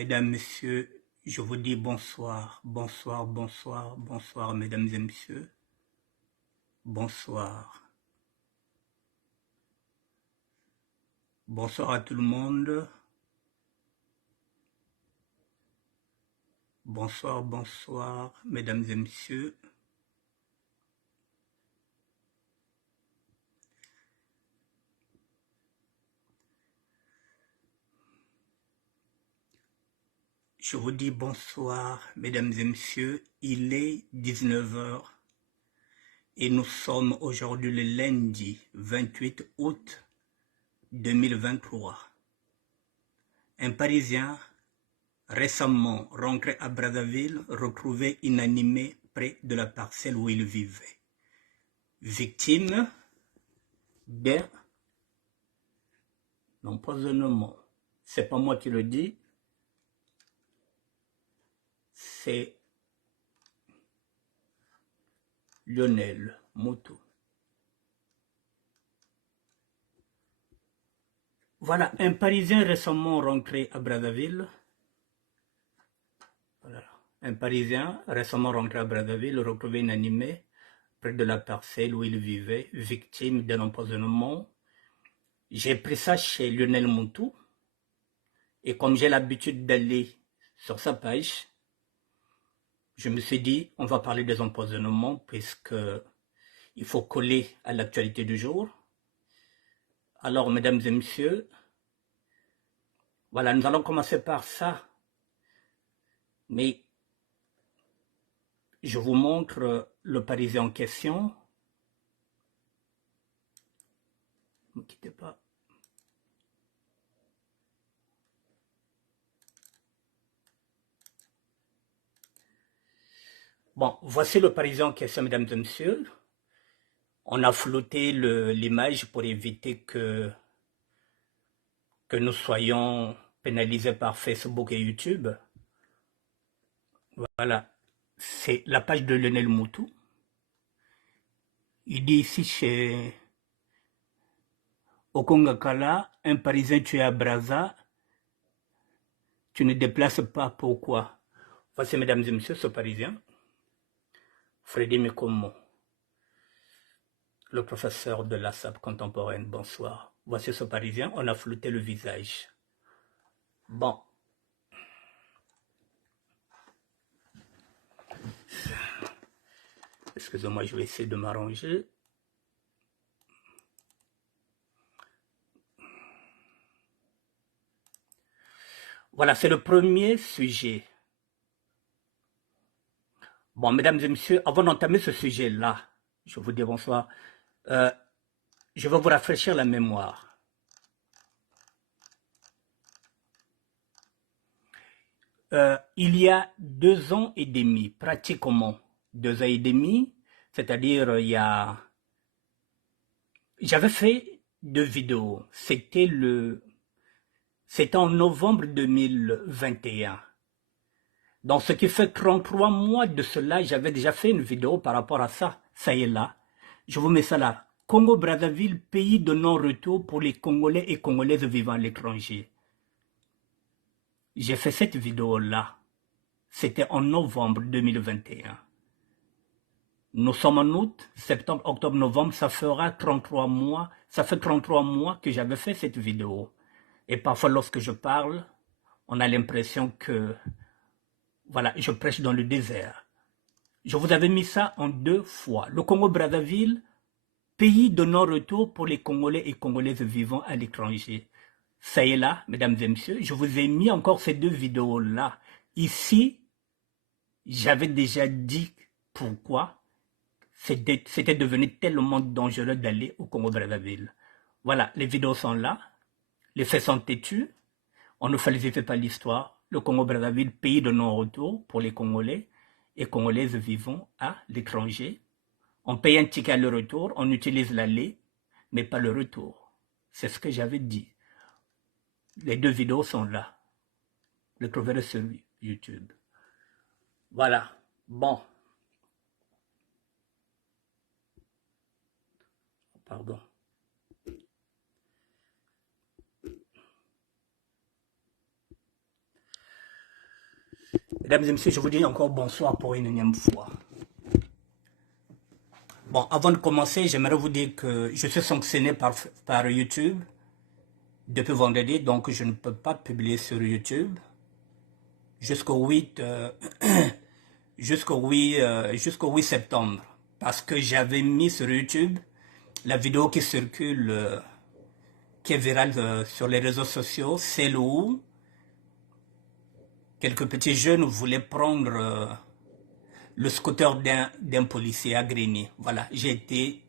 Mesdames, Messieurs, je vous dis bonsoir, bonsoir, bonsoir, bonsoir, mesdames et messieurs. Bonsoir. Bonsoir à tout le monde. Bonsoir, bonsoir, mesdames et messieurs. Je vous dis bonsoir, mesdames et messieurs. Il est 19 heures et nous sommes aujourd'hui le lundi 28 août 2023. Un Parisien récemment rentré à Brazzaville retrouvé inanimé près de la parcelle où il vivait. Victime d'un empoisonnement. C'est pas moi qui le dis, c'est Lionel Moto. Voilà, un Parisien récemment rentré à Brazzaville. Voilà. Un Parisien récemment rentré à Brazzaville retrouvé inanimé près de la parcelle où il vivait, victime d'un empoisonnement. J'ai pris ça chez Lionel Montou et comme j'ai l'habitude d'aller sur sa page, je me suis dit on va parler des empoisonnements puisque il faut coller à l'actualité du jour. Alors, mesdames et messieurs, voilà, nous allons commencer par ça. Mais je vous montre le Parisien en question. Ne quittez pas. Bon, voici le Parisien en question, mesdames et messieurs. On a flouté l'image pour éviter que nous soyons pénalisés par Facebook et YouTube. Voilà, c'est la page de Lionel Moutou. Il dit ici chez Okongakala, un Parisien tué à Brazza, tu ne déplaces pas, pourquoi? Voici, mesdames et messieurs, ce Parisien, Freddy Mikomo, le professeur de la SAP contemporaine, bonsoir. Voici ce Parisien, on a flouté le visage. Bon. Excusez-moi, je vais essayer de m'arranger. Voilà, c'est le premier sujet. Bon, mesdames et messieurs, avant d'entamer ce sujet-là, je vous dis bonsoir, je vais vous rafraîchir la mémoire. Il y a 2 ans et demi, pratiquement 2 ans et demi, c'est-à-dire j'avais fait 2 vidéos. C'était en novembre 2021. Donc, ce qui fait 33 mois de cela, j'avais déjà fait une vidéo par rapport à ça. Ça y est là. Je vous mets ça là. Congo-Brazzaville, pays de non-retour pour les Congolais et Congolaises vivant à l'étranger. J'ai fait cette vidéo-là. C'était en novembre 2021. Nous sommes en août, septembre, octobre, novembre, ça fera 33 mois. Ça fait 33 mois que j'avais fait cette vidéo. Et parfois, lorsque je parle, on a l'impression que, voilà, je prêche dans le désert. Je vous avais mis ça en 2 fois. Le Congo-Brazzaville, pays de non-retour pour les Congolais et Congolaises vivant à l'étranger. Ça y est là, mesdames et messieurs, je vous ai mis encore ces 2 vidéos-là. Ici, j'avais déjà dit pourquoi c'était devenu tellement dangereux d'aller au Congo-Brazzaville. Voilà, les vidéos sont là, les faits sont têtus, on ne falsifie pas l'histoire. Le Congo-Brazzaville, pays de non-retour pour les Congolais et Congolaises vivant à l'étranger. On paye un ticket à le retour, on utilise l'aller, mais pas le retour. C'est ce que j'avais dit. Les 2 vidéos sont là. Le trouverez sur YouTube. Voilà. Bon. Pardon. Mesdames et messieurs, je vous dis encore bonsoir pour une énième fois. Bon, avant de commencer, j'aimerais vous dire que je suis sanctionné par YouTube depuis vendredi, donc je ne peux pas publier sur YouTube jusqu'au 8, jusqu'au 8 septembre. Parce que j'avais mis sur YouTube la vidéo qui circule, qui est virale sur les réseaux sociaux, celle où quelques petits jeunes voulaient prendre le scooter d'un policier à Grigny. Voilà, j'ai été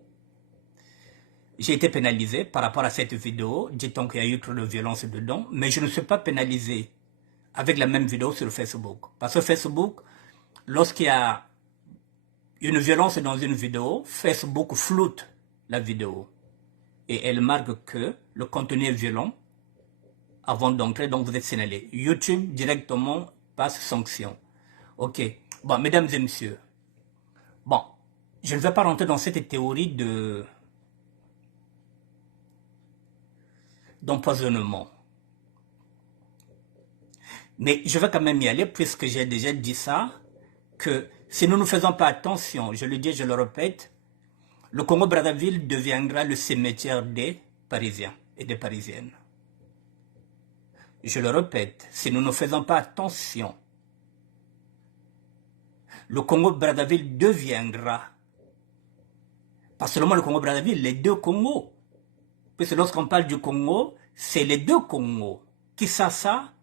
pénalisé par rapport à cette vidéo, dit-on qu'il y a eu trop de violence dedans, mais je ne suis pas pénalisé avec la même vidéo sur Facebook. Parce que Facebook, lorsqu'il y a une violence dans une vidéo, Facebook floute la vidéo. Et elle marque que le contenu est violent avant d'entrer, donc vous êtes signalé. YouTube directement passe sanction. Ok. Bon, mesdames et messieurs, bon, je ne vais pas rentrer dans cette théorie d'empoisonnement. Mais je vais quand même y aller, puisque j'ai déjà dit ça, que si nous ne faisons pas attention, je le dis, je le répète, le Congo-Brazzaville deviendra le cimetière des Parisiens et des Parisiennes. Je le répète, si nous ne faisons pas attention, le Congo-Brazzaville deviendra, pas seulement le Congo-Brazzaville, les deux Congos. Puisque lorsqu'on parle du Congo, c'est les deux Congos, Kinshasa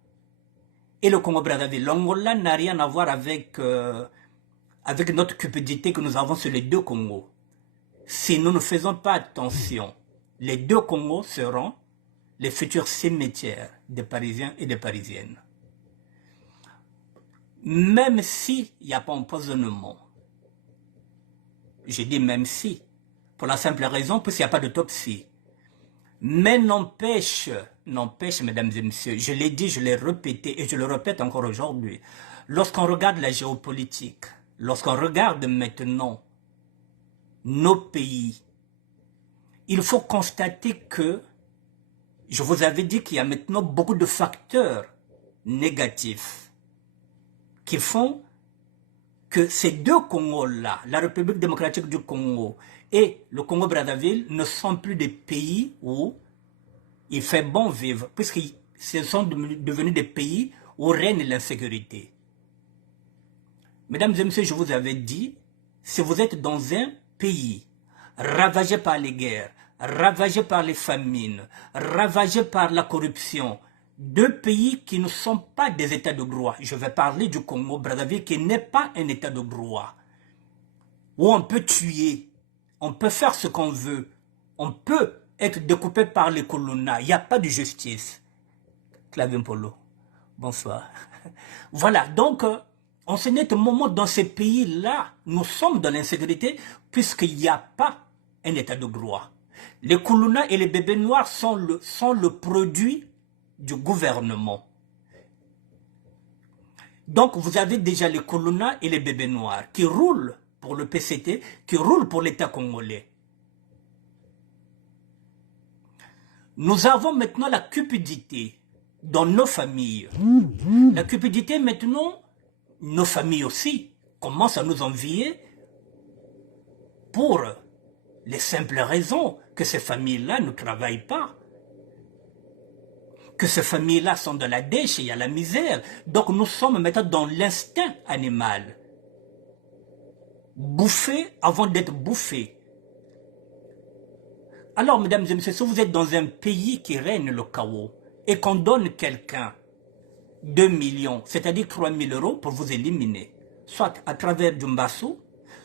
et le Congo-Brazzaville. L'Angola n'a rien à voir avec, avec notre cupidité que nous avons sur les deux Congos. Si nous ne faisons pas attention, les deux Congos seront les futurs cimetières des Parisiens et des Parisiennes. Même s'il n'y a pas empoisonnement, j'ai dit même si, pour la simple raison qu'il n'y a pas d'autopsie. Mais n'empêche, mesdames et messieurs, je l'ai dit, je l'ai répété et je le répète encore aujourd'hui, lorsqu'on regarde la géopolitique, lorsqu'on regarde maintenant nos pays, il faut constater que, je vous avais dit qu'il y a maintenant beaucoup de facteurs négatifs qui font que ces deux Congos-là, la République démocratique du Congo et le Congo-Brazzaville, ne sont plus des pays où il fait bon vivre, puisqu'ils sont devenus des pays où règne l'insécurité. Mesdames et messieurs, je vous avais dit, si vous êtes dans un pays ravagé par les guerres, ravagé par les famines, ravagé par la corruption, deux pays qui ne sont pas des États de droit. Je vais parler du Congo-Brazzaville qui n'est pas un État de droit, où on peut tuer, on peut faire ce qu'on veut, on peut être découpé par les colonnas, il n'y a pas de justice. Clavin Polo, bonsoir. Voilà, donc, en ce net moment, dans ces pays-là, nous sommes dans l'insécurité, puisqu'il n'y a pas un État de droit. Les colonnas et les bébés noirs sont le produit du gouvernement. Donc, vous avez déjà les colonnas et les bébés noirs qui roulent pour le PCT, qui roulent pour l'État congolais. Nous avons maintenant la cupidité dans nos familles. La cupidité maintenant, nos familles aussi commencent à nous envier pour les simples raisons que ces familles-là ne travaillent pas. Que ces familles-là sont dans la dèche et il y a la misère. Donc nous sommes maintenant dans l'instinct animal. Bouffer avant d'être bouffé. Alors, mesdames et messieurs, si vous êtes dans un pays qui règne le chaos et qu'on donne quelqu'un 2 millions, c'est-à-dire 3 000 euros pour vous éliminer, soit à travers du mbassou,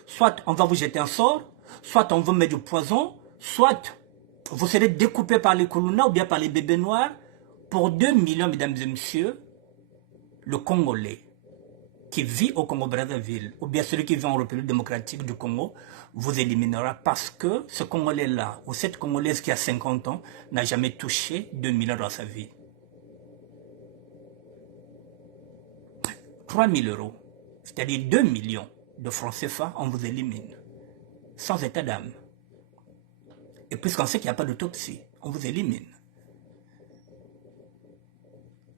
soit on va vous jeter un sort, soit on vous met du poison, soit vous serez découpé par les colonnas ou bien par les bébés noirs, pour 2 millions, mesdames et messieurs, le Congolais qui vit au Congo-Brazzaville, ou bien celui qui vit en République démocratique du Congo, vous éliminera parce que ce Congolais-là, ou cette Congolaise qui a 50 ans, n'a jamais touché 2 millions dans sa vie. 3 000 euros, c'est-à-dire 2 millions de francs CFA, on vous élimine, sans état d'âme. Et puisqu'on sait qu'il n'y a pas d'autopsie, on vous élimine.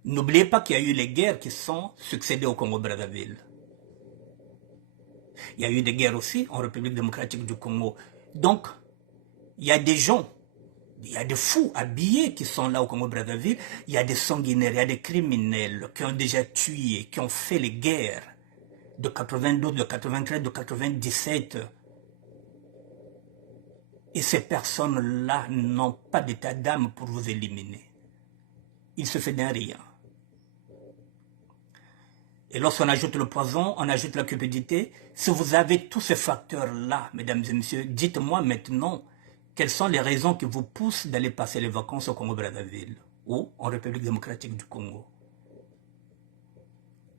N'oubliez pas qu'il y a eu les guerres qui sont succédées au Congo-Brazzaville. Il y a eu des guerres aussi en République démocratique du Congo. Donc, il y a des gens, il y a des fous habillés qui sont là au Congo-Brazzaville, il y a des sanguinaires, il y a des criminels qui ont déjà tué, qui ont fait les guerres de 92, de 93, de 97. Et ces personnes-là n'ont pas d'état d'âme pour vous éliminer. Il se fait d'un rien. Et lorsqu'on ajoute le poison, on ajoute la cupidité. Si vous avez tous ces facteurs-là, mesdames et messieurs, dites-moi maintenant quelles sont les raisons qui vous poussent d'aller passer les vacances au Congo-Brazzaville ou en République démocratique du Congo.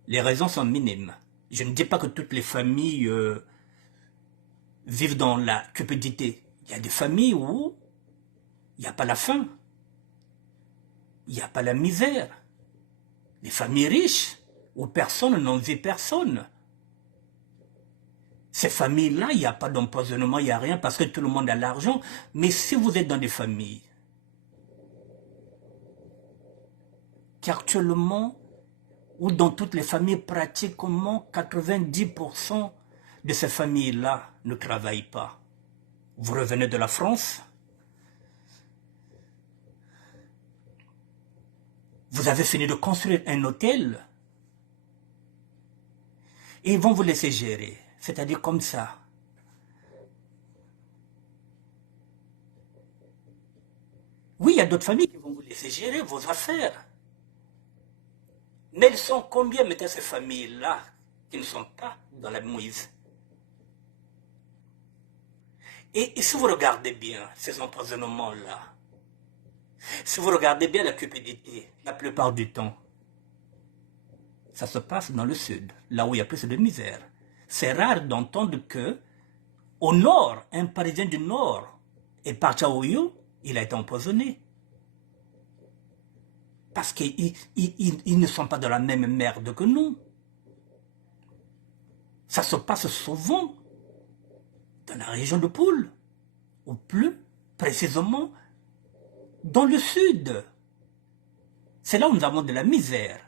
Les raisons sont minimes. Je ne dis pas que toutes les familles vivent dans la cupidité. Il y a des familles où il n'y a pas la faim, il n'y a pas la misère. Les familles riches où personne n'envie personne. Ces familles-là, il n'y a pas d'empoisonnement, il n'y a rien parce que tout le monde a l'argent. Mais si vous êtes dans des familles qui actuellement, ou dans toutes les familles pratiquement 90% de ces familles-là ne travaillent pas. Vous revenez de la France, vous avez fini de construire un hôtel, et ils vont vous laisser gérer, c'est-à-dire comme ça. Oui, il y a d'autres familles qui vont vous laisser gérer vos affaires. Mais ils sont combien, mettez ces familles-là, qui ne sont pas dans la mouise? Et si vous regardez bien ces empoisonnements-là, si vous regardez bien la cupidité, la plupart du temps, ça se passe dans le sud, là où il y a plus de misère. C'est rare d'entendre que, au nord, un Parisien du nord est parti à Oyo, il a été empoisonné. Parce qu'ils ne sont pas de la même merde que nous. Ça se passe souvent dans la région de Poule, ou plus précisément dans le sud. C'est là où nous avons de la misère.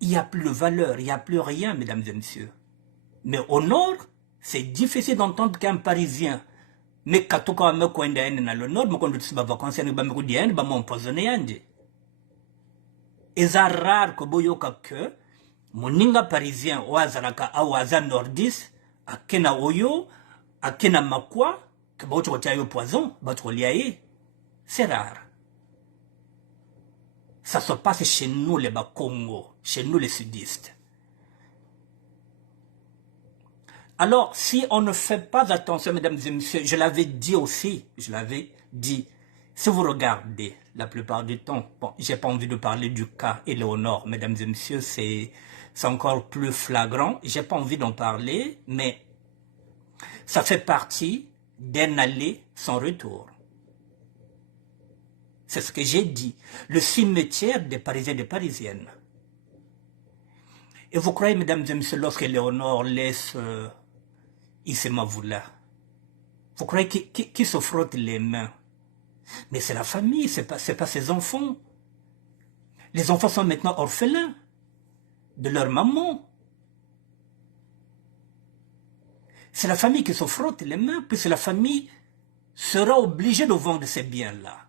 Il n'y a plus de valeur, il n'y a plus rien, mesdames et messieurs. Mais au nord, c'est difficile d'entendre qu'un Parisien, mais quand on me connaît dans le nord, je suis vacances, je suis empoisonné. Et c'est rare que boyoka que moninga parisien oazaraka awaza nordis akena oyo akena makwa que bocho kotia poison bacho liaye. C'est rare. Ça se passe chez nous les Bas-Congo, chez nous les sudistes. Alors, si on ne fait pas attention, mesdames et messieurs, je l'avais dit aussi, si vous regardez, la plupart du temps, bon, j'ai pas envie de parler du cas Éléonore, mesdames et messieurs, c'est encore plus flagrant, j'ai pas envie d'en parler, mais ça fait partie d'un aller sans retour. C'est ce que j'ai dit, le cimetière des Parisiens et des Parisiennes. Et vous croyez, mesdames et messieurs, lorsque Éléonore laisse Issemavoula, vous croyez qu'il se frotte les mains? Mais c'est la famille, c'est pas ses enfants. Les enfants sont maintenant orphelins de leur maman. C'est la famille qui se frotte les mains, puisque la famille sera obligée de vendre ces biens-là.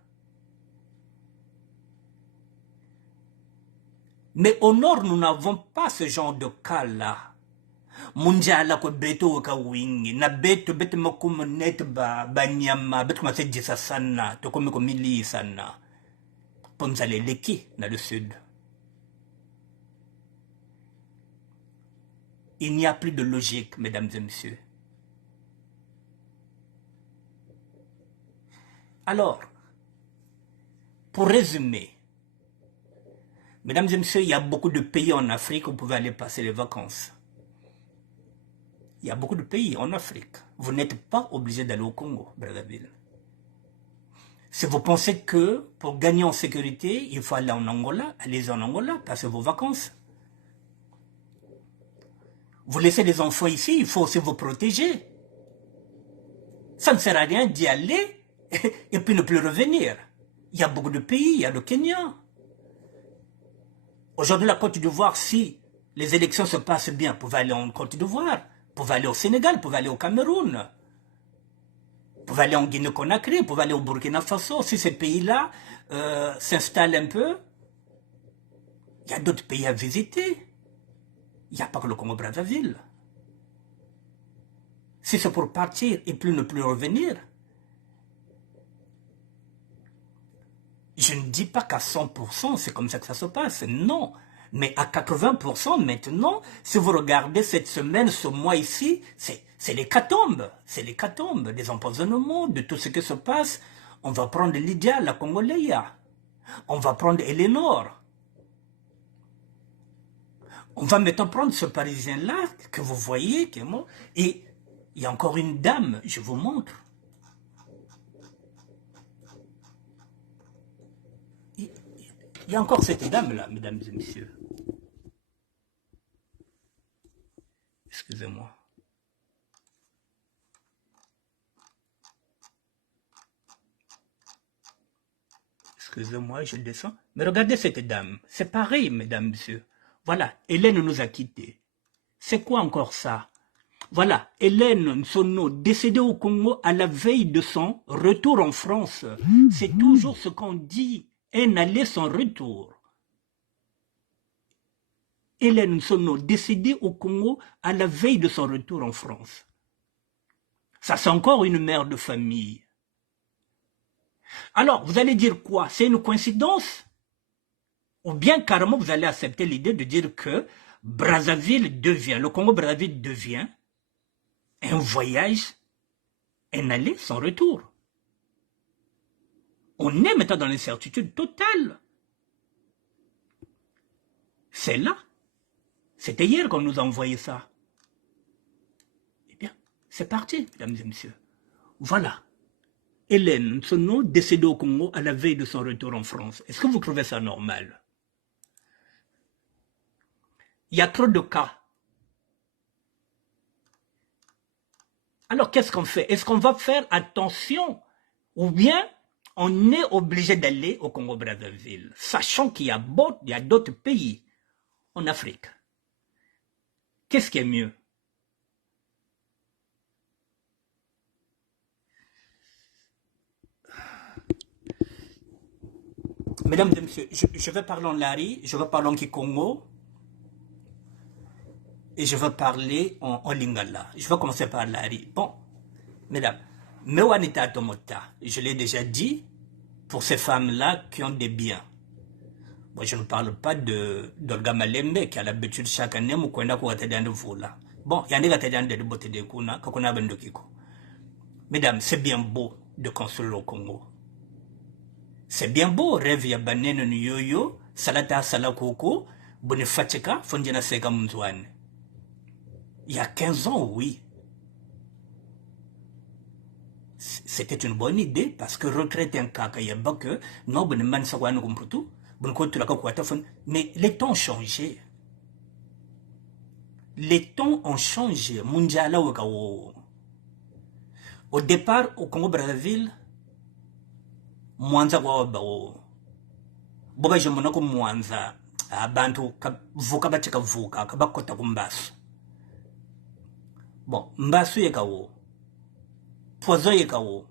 Mais au nord, nous n'avons pas ce genre de cas-là. Munjala ko beto ka wingi na beto makum net ba nyama beto ma se disa sana to komi ko mili sana ponzale leki dans le sud. Il n'y a plus de logique, mesdames et messieurs. Alors, pour résumer, mesdames et messieurs, il y a beaucoup de pays en Afrique où vous pouvez aller passer les vacances. Il y a beaucoup de pays en Afrique. Vous n'êtes pas obligé d'aller au Congo, Brazzaville. Si vous pensez que pour gagner en sécurité, il faut aller en Angola, allez en Angola, passez vos vacances. Vous laissez les enfants ici, il faut aussi vous protéger. Ça ne sert à rien d'y aller et puis ne plus revenir. Il y a beaucoup de pays, il y a le Kenya. Aujourd'hui, la Côte d'Ivoire, si les élections se passent bien, vous pouvez aller en Côte d'Ivoire, vous pouvez aller au Sénégal, vous pouvez aller au Cameroun, vous pouvez aller en Guinée-Conakry, vous pouvez aller au Burkina Faso. Si ces pays-là s'installent un peu, il y a d'autres pays à visiter. Il n'y a pas que le Congo-Brazzaville. Si c'est pour partir et ne plus revenir, je ne dis pas qu'à 100% c'est comme ça que ça se passe, non. Mais à 80% maintenant, si vous regardez cette semaine, ce mois ici, c'est l'hécatombe. C'est l'hécatombe des empoisonnements, de tout ce qui se passe. On va prendre Lydia, la Congolaise. On va prendre Eleanor. On va maintenant prendre ce Parisien-là que vous voyez, qui est mort. Et il y a encore une dame, je vous montre. Il y a encore cette dame-là, mesdames et messieurs. Excusez-moi. Excusez-moi, je descends. Mais regardez cette dame. C'est pareil, mesdames et messieurs. Voilà, Hélène nous a quittés. C'est quoi encore ça? Voilà, Hélène Nsonno, décédée au Congo à la veille de son retour en France. C'est toujours ce qu'on dit, un aller sans retour. Hélène Nsonno, décédée au Congo à la veille de son retour en France. Ça, c'est encore une mère de famille. Alors, vous allez dire quoi? C'est une coïncidence? Ou bien carrément vous allez accepter l'idée de dire que Brazzaville devient, le Congo-Brazzaville devient un voyage, un aller sans retour. On est maintenant dans l'incertitude totale. C'est là. C'était hier qu'on nous a envoyé ça. Eh bien, c'est parti, mesdames et messieurs. Voilà. Hélène, son nom décédée au Congo à la veille de son retour en France. Est-ce que vous trouvez ça normal? Il y a trop de cas. Alors, qu'est-ce qu'on fait? Est-ce qu'on va faire attention ou bien on est obligé d'aller au Congo-Brazzaville, sachant qu'il y a d'autres pays en Afrique? Qu'est-ce qui est mieux? Mesdames et messieurs, je vais parler en Lari, je vais parler en Kikongo et je vais parler en Lingala. Je vais commencer par Lari. Bon, mesdames, Mewanita Tomota, je l'ai déjà dit, pour ces femmes-là qui ont des biens. Moi, je ne parle pas d'Olga Malembe qui a l'habitude chaque année de faire des voula. Bon, il y a des gens qui ont des voula. Mesdames, c'est bien beau de construire le Congo. C'est bien beau, rêve ya banene yoyo, salata salakoko, bonifatika, fondjena seka munzwane. Il y a 15 ans, oui. C'était une bonne idée parce que retraiter un kaka yaba que non, bon man sawana kumputu, bon kotu la kakwata fon, mais les temps ont changé. Les temps ont changé. Munjala wakawo. Au départ, au Congo-Brazzaville, Mwanza kwa bawo. Boba jemona ko Mwanza, abantu vuka batika vuka, kabakota kumbasu. Bon, mbasu yekawo. Poison yekawo.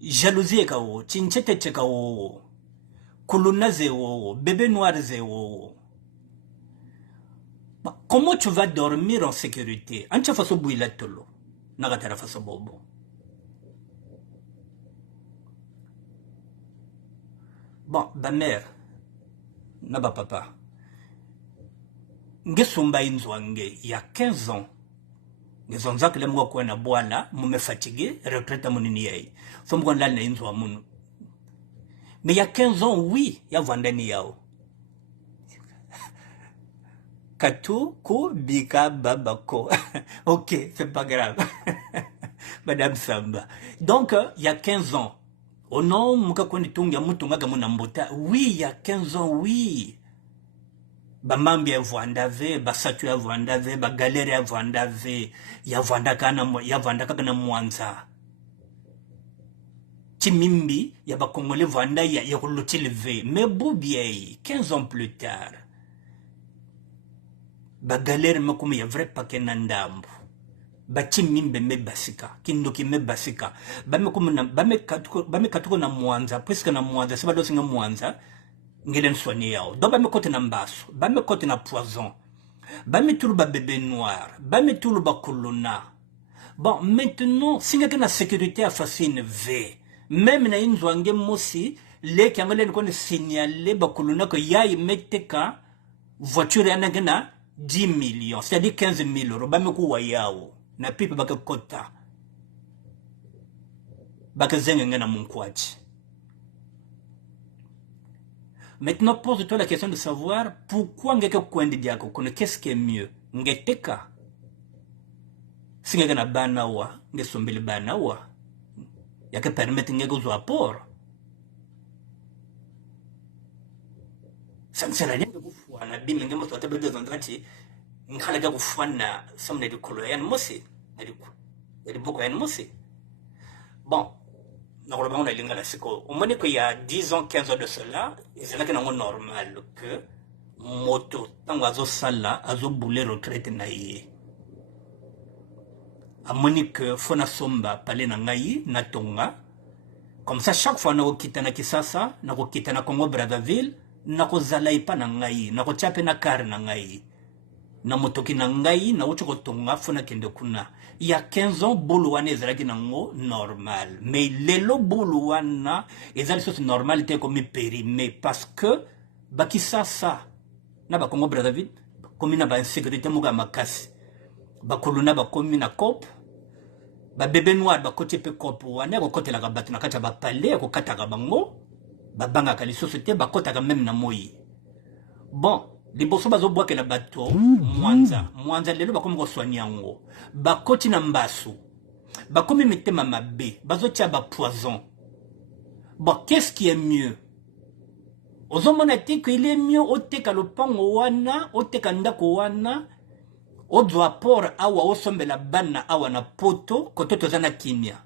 Jalousie yekawo, chinchete chekawo. Kuluna zéwo, bébé noir zéwo. Comment tu vas dormir en sécurité? Ancha faso bouila tolo. Nagatara faso bobo. Bon, ba mère, naba papa. Ngesumba inzwange, il y a 15 ans. Ngesonzak le mwa kwa na boala, mume fatigué, retraite monini yai. Sombwa na inzwa munu. Mais il y a 15 ans, oui, il y a Vandani Yao. Katou, Ko, Bika, Babako. Ok, c'est pas grave. Madame Samba. Donc, il y a 15 ans. Oh non, Mukakwanitunga Mutunga Gamunambota. Oui, il y a 15 ans, oui. Bamambi ya Vandave, Basatu ya Vandave, Bagalere ya Vandave, ya Vandaka na Mwanza. Timimbi, il y a des Congolais Vanda, il y a levé. Mais Boubiaï, 15 ans plus tard, ba galère me comme il y a vrai paquet nandambo. Ba Timimbe me basika, kindoki me basika. Ba me comme na, ba me katuko na mwanza, puisque na mwanza, c'est pas dosi na mwanza, ngelen soigné yao. Donc ba me kote na mbasso, ba me kote na poison. Ba me tourne ba bébé noir, ba me tourne ba kolona. Bon, maintenant, si il y a une sécurité à fascine V, même na une zwangue mosi, les qui ont signalé bakuluna que yai mette ka voiture yanagana 10 millions, c'est-à-dire 15 000 euros. Ba me kuwa yao, na pipe baka kota, baka zenga ngana munkwachi. Maintenant, pose-toi la question de savoir pourquoi ngeke kwende diako, qu'est-ce qui est mieux, ngeteka. Si ngeke na bana wa, nge sombele bana wa, yake permettre ngeke zo apport. Ça ne sert à rien de vous faire na bim ngeke mo sote bebe zondrati, ngala ga kufana samne de koloyan mosi, de beaucoup en mosi. Bon, normalement on a l'ingala siko. On m'a dit qu'il y a 10 ans, 15 ans de cela, c'est là que c'est normal que moto tango azo sala azo boule retraite na ye. Amoni que fona somba pale na ngai na tonga comme ça chaque fois na kokita na Kisasa na kokita na Congo Brazzaville na kozalai pa na ngai na kochape na kar na ngai na motoki na ngai na ucho kotonga fona kende kuna il y a 15 ans bolo wana ezalaki nango normal mais lelo bolo wana ezali sosi normal te comme périmé parce que bakisasa na ba Congo Brazzaville comme na ba insécurité muga makasi bakolona bakomi na COP ba bébé noir bakoti pe COP wana kokotela ka batu na kati ba palais kokataka bango babanga ka lisusu te bakotaka même na moyi bon liboso bazobwakela bato mwanza lelo bakomi kosoigner yango bakoti na mbasu bakomi mitema mabe bazotia ba poison bon qu'est-ce qui est mieux ozomona te que il est mieux oteka lopango wana oteka ndako wana Odzo apport awa osombe la bana awa na poto koto tozana kimia.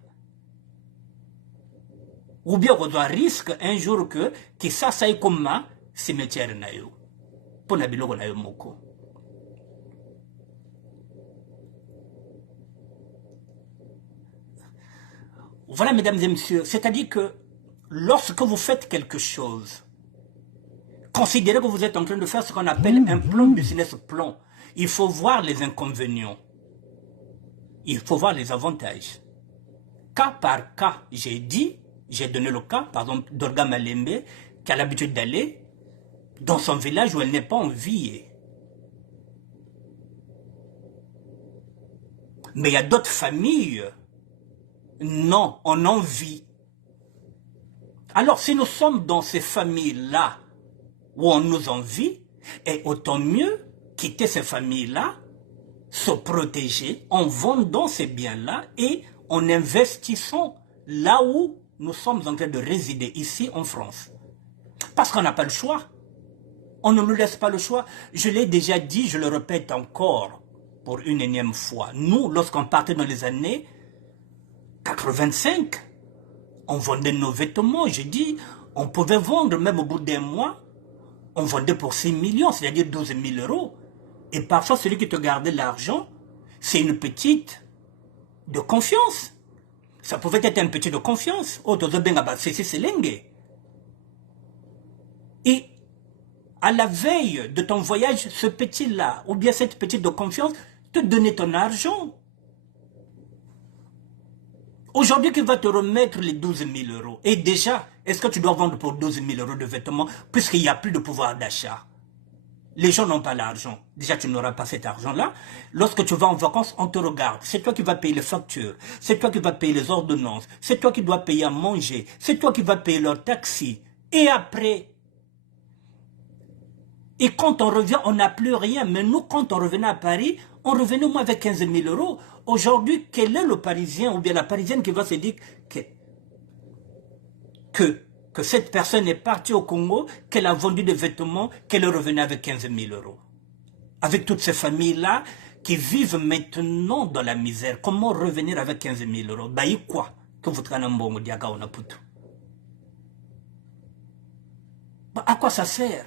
Ou bien odzo risque un jour que Kisasa ikoma cimetière na yo. Pona biloko na yo moko. Voilà mesdames et messieurs, c'est-à-dire que lorsque vous faites quelque chose, considérez que vous êtes en train de faire ce qu'on appelle un plan business plan. Il faut voir les inconvénients. Il faut voir les avantages. Cas par cas, j'ai donné le cas, par exemple, d'Orga Malembe, qui a l'habitude d'aller dans son village où elle n'est pas en vie. Mais il y a d'autres familles, non, on en vit. Alors, si nous sommes dans ces familles-là, où on nous envie, et autant mieux, quitter ces familles-là, se protéger en vendant ces biens-là et en investissant là où nous sommes en train de résider, ici en France. Parce qu'on n'a pas le choix. On ne nous laisse pas le choix. Je l'ai déjà dit, je le répète encore pour une énième fois. Nous, lorsqu'on partait dans les années 85, on vendait nos vêtements. Je dis, on pouvait vendre même au bout d'un mois. On vendait pour 6 millions, c'est-à-dire 12 000 euros. Et parfois, celui qui te gardait l'argent, c'est une petite de confiance. Ça pouvait être un petit de confiance. Et à la veille de ton voyage, ce petit-là, ou bien cette petite de confiance, te donnait ton argent. Aujourd'hui, qui va te remettre les 12 000 euros? Et déjà, est-ce que tu dois vendre pour 12 000 euros de vêtements, puisqu'il n'y a plus de pouvoir d'achat? Les gens n'ont pas l'argent. Déjà, tu n'auras pas cet argent-là. Lorsque tu vas en vacances, on te regarde. C'est toi qui vas payer les factures. C'est toi qui vas payer les ordonnances. C'est toi qui dois payer à manger. C'est toi qui vas payer leur taxi. Et après, et quand on revient, on n'a plus rien. Mais nous, quand on revenait à Paris, on revenait au moins avec 15 000 euros. Aujourd'hui, quel est le Parisien ou bien la Parisienne qui va se dire que cette personne est partie au Congo, qu'elle a vendu des vêtements, qu'elle est revenue avec 15 000 euros. Avec toutes ces familles-là qui vivent maintenant dans la misère, comment revenir avec 15 000 euros? Bah, quoi que vous traînez un bon diaga ou naputu. À quoi ça sert?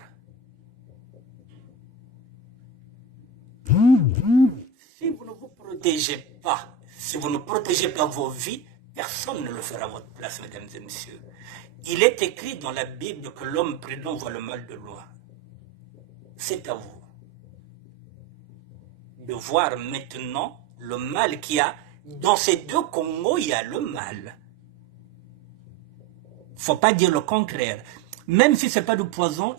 Si vous ne vous protégez pas, si vous ne protégez pas vos vies, personne ne le fera à votre place, mesdames et messieurs. Il est écrit dans la Bible que l'homme prudent voit le mal de loin. C'est à vous de voir maintenant le mal qu'il y a. Dans ces deux Congos, il y a le mal. Il ne faut pas dire le contraire. Même si ce n'est pas du poison,